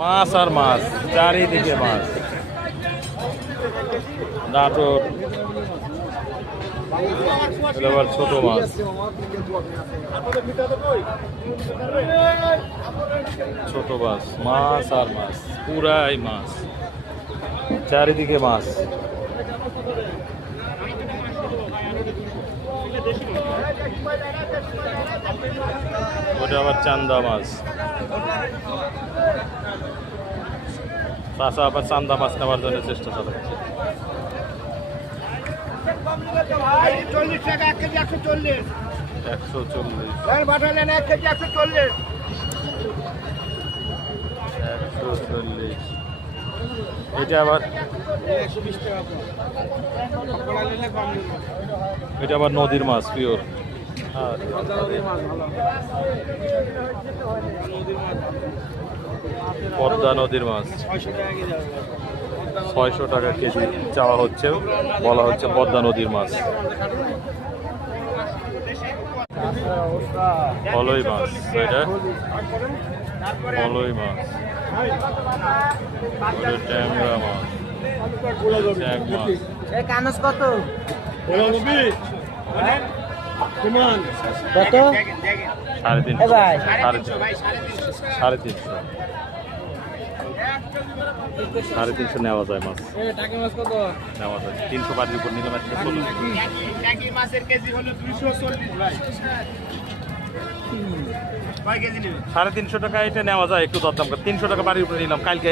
মাছ আর মাছ, চারিদিকে মাছ। নাটোর আবার ছোট মাছ, ছোট মাছ, মাছ আর মাছ, পুরাই মাছ, চারিদিকে মাছ। ওটা আবার চান্দা মাছ। চাষা আবার চান্দা মাছ নেওয়ার জন্য চেষ্টা চালাচ্ছে। 40 টাকা 1 কেজি 140। 140। বাটালেন 1 কেজি 140। 140। এটা আবার 120 টাকা। এটা আবার নদীর মাছ, পিওর। পদ্মা নদীর মাছ 600 টাকা কেজি চাওয়া হচ্ছে, বলা হচ্ছে পদ্মা নদীর মাছ। ফলই মাছ, এটা ফলই মাছ, ট্যাংরা মাছ, ট্যাং মাছ। কানস কত? কত? 350, 350 নেওয়া যায় মাছ, নেওয়া যায়। 300 বাড়ির উপর নিলে মাত্র 40। মাছের কেজি হলো 240 ভাই। কয় কেজি নেবেন? 350 টাকা এটা নেওয়া যায়, একটু দরদাম করে। 300 টাকা বাড়ির উপরে নিলাম কালকে।